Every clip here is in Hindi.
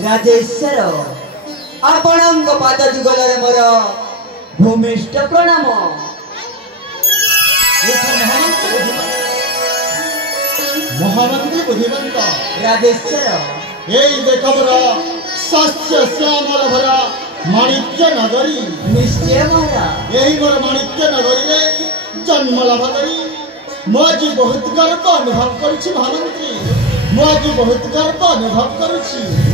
राजेश्वर आपणଙ୍କ पाद जुगलरे मोर भूमिष्ठ प्रणाम। महामंत्री बुद्धिवंत राजेश्वर यही देख मोर शस्य श्यामल भरा माणिक्य नगरी। निश्चय महाराज यही मोर माणिक्य नगरी रे जन्म लाभ करी मो आज बहुत गर्व अनुभव करुछि। महामंत्री मो आज बहुत गर्व अनुभव करुछि।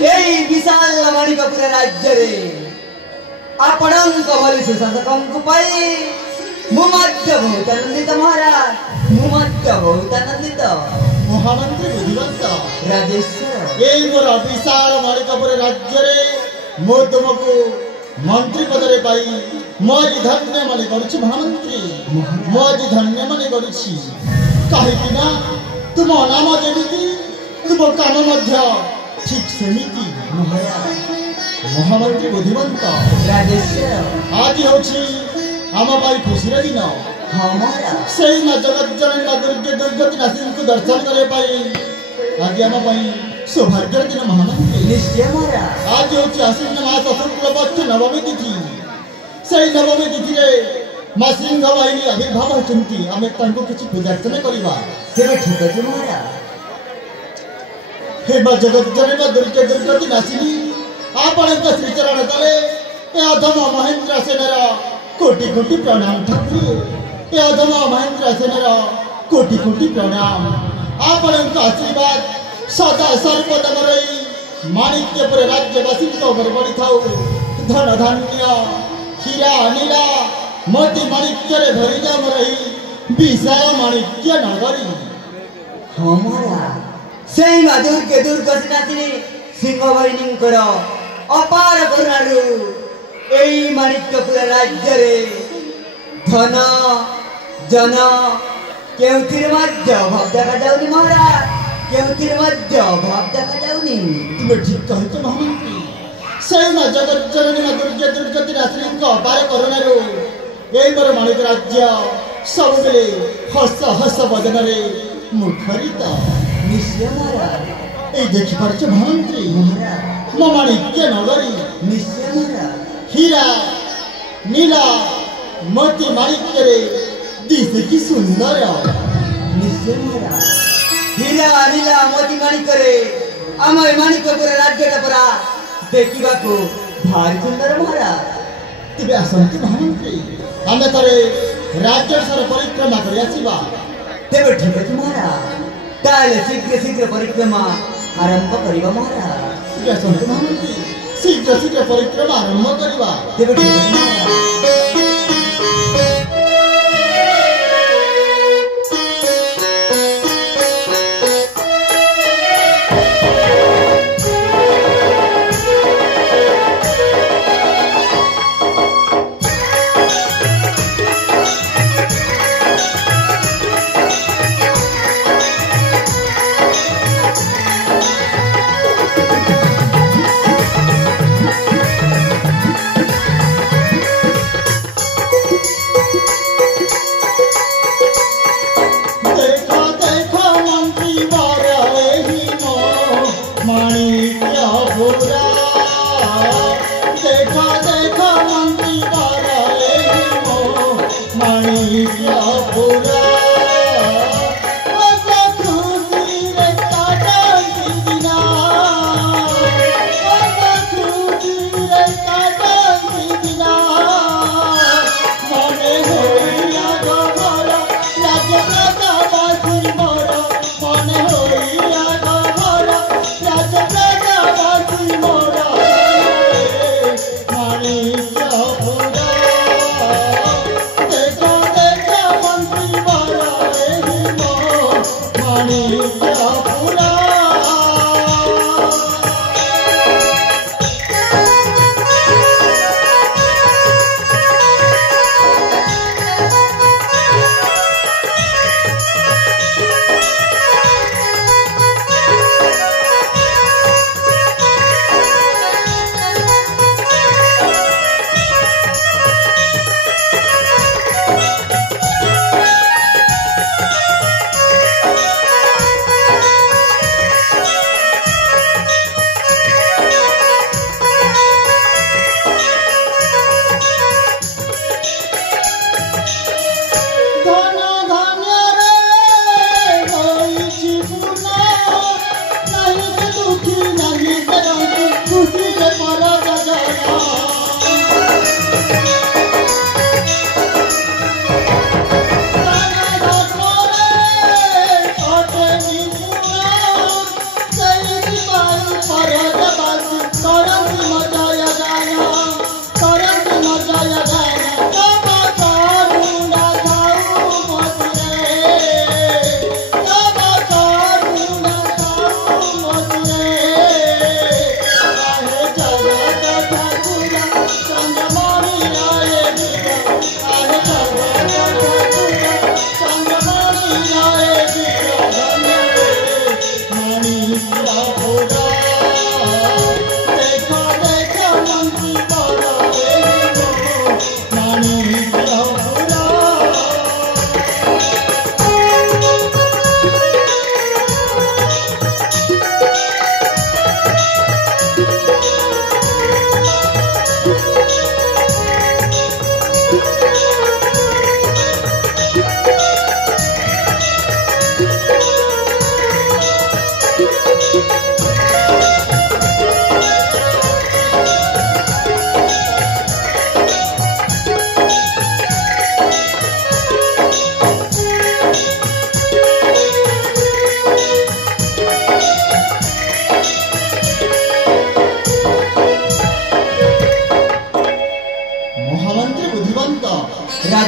यही विशाल मणिकपुर राज्य रे आपणଙ୍କ भली सुशासकଙ୍କୁ पाई मु मध्य बहुत आनंदित महाराज मु मध्य बहुत आनंदित। महामंत्री बुद्धिवंत राजेश्वर यही मोर विशाल मणिकपुर राज्य रे मो तुमको मंत्री पद रे पाई मो आज धन्य मन करुछि। महामंत्री मो आज धन्य मन करुछि कहीं ना तुम नाम जेमिति तुम काम मध्य ठीक सेमिति। महामंत्री बुद्धिवंत राजेश्वर आज होछि आम पाई खुशी दिन। हाँ महाराज से जगत जननी दुर्गे दुर्गति नासिनी को दर्शन करे पाई आज आम पाई सौभाग्य दिन। महामंत्री निश्चय महाराज आज होछि आश्विन मास शुक्ल पक्ष नवमी तिथि। से नवमी तिथि रे मां सिंह वाहिनी आविर्भाव होचंती आमे तांको किछि पूजा अर्चना करिबा। तेरे ठीक अछि महाराज। हे मां जगत जननी दुर्गे दुर्गति नासिनी आपणक श्रीचरण तले ए अधम महेंद्र सेनर कोटि कोटि प्रणाम। ठाकुर ए अधम महेंद्र सेनर कोटि कोटि प्रणाम। आपणक आशीर्वाद सदा सर्वदा रही माणिक्यपुर राज्यवासी पर बड़ी थाउ। धन धान्य हीरा नीला मोती माणिक्य रे भरी जाम रही विशाल माणिक्य नगरी। हाँ महाराज सेई माधुर के दुर्गति नासिनी सिंह वाहिनींकर अपार करुणालु एई माणिक्यपुर राज्य रे धन जन केउथिर मध्य अभाव देखा जाउनी महाराज केउथिर मध्य अभाव देखा जाउनी। तुम्हें ठीक कहते महामंत्री से जगत जननी दुर्गे दुर्गति नासिनी को अपार करुणालु एई मोर माणिक राज्य सब बेले हस हस बदन रे मुखरित। निश्चय महाराज ए देखि परछ महामंत्री महाराज मो माणिक्य नगरी निश्चय महाराज हीरा नीला मोती माणिक्य रे दिसे कि सुंदर। निश्चय महाराज हीरा नीला मोती माणिक्य रे आमर माणिक्यपुर राज्य परा देखिबा को भारी सुंदर महाराज। तेरे आसंती महामंत्री आमे तरे राज्य सर परिक्रमा करि आसीबा। तेरे ठीक अछि महाराज ताले शीघ्र शीघ्र परिक्रमा आरंभ करिबा महाराज। तेरे आसंती महामंत्री शीघ्र शीघ्र परिक्रमा आरंभ करिबा। तेरे ठीक अछि महाराज।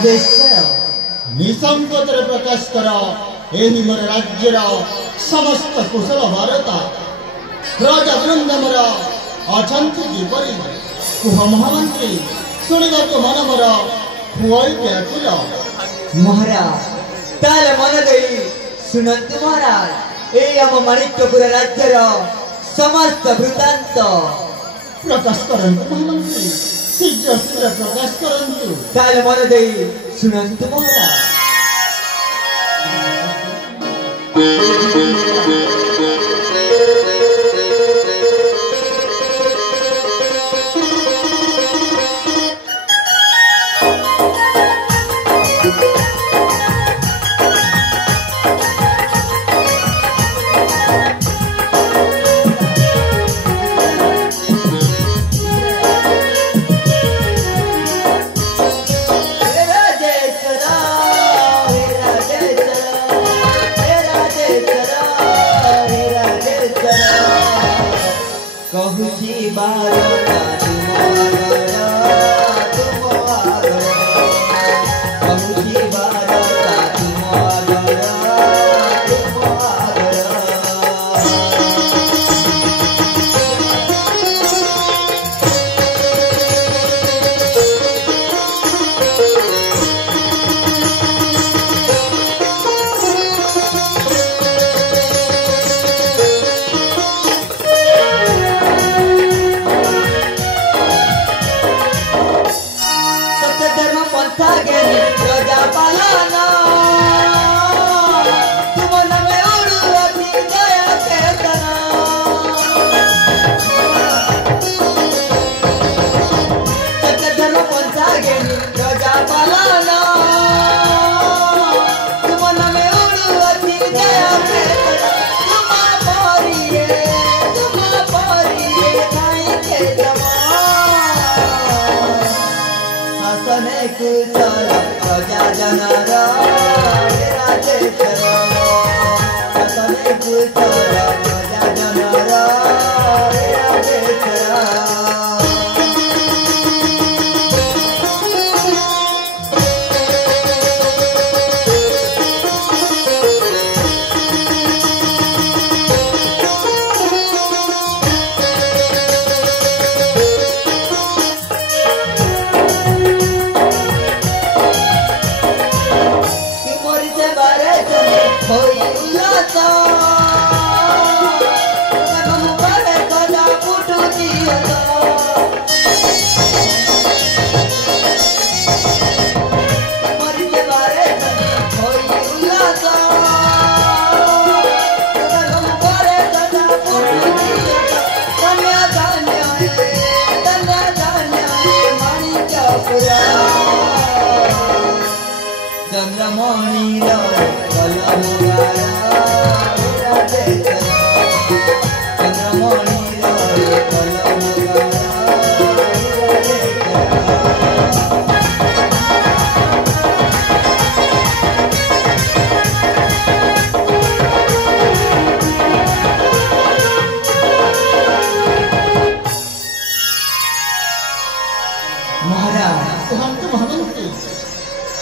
राजेश्वर निसंकोचर प्रकाश कर एही मोर राज्यर समस्त कुशल वार्ता राजा वृंद मोर अछंती किपरि कुह महामंत्री शुणिबाकु मन मोर खुआई व्याकुल। महाराज ताले मन देई सुनंतु महाराज ए आम माणिक्यपुर राज्यर समस्त वृत्तांत प्रकाश करंतु महामंत्री शीघ्र शीघ्र प्रकाश करंतु। ताले मन देई सुनंतु महाराज।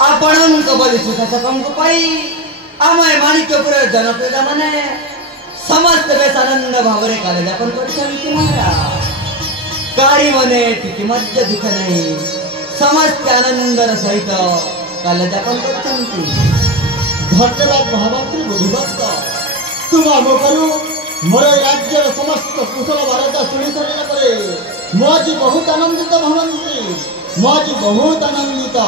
आपणक बलि सुशासक आम माणिक्यपुर जनप्रजा माने समस्त बेस आनंद भाव काल जापन कर महाराज कारी मने टिके मध्य दुख नहीं समस्त आनंदर सहित काल जापन कर। धन्यवाद महामंत्री बुद्धिभक्त तुम मुखरु मोर राज्य समस्त कुशल वार्ता शुणी सारा मु आज बहुत आनंदित महामंत्री मु आज बहुत आनंदित।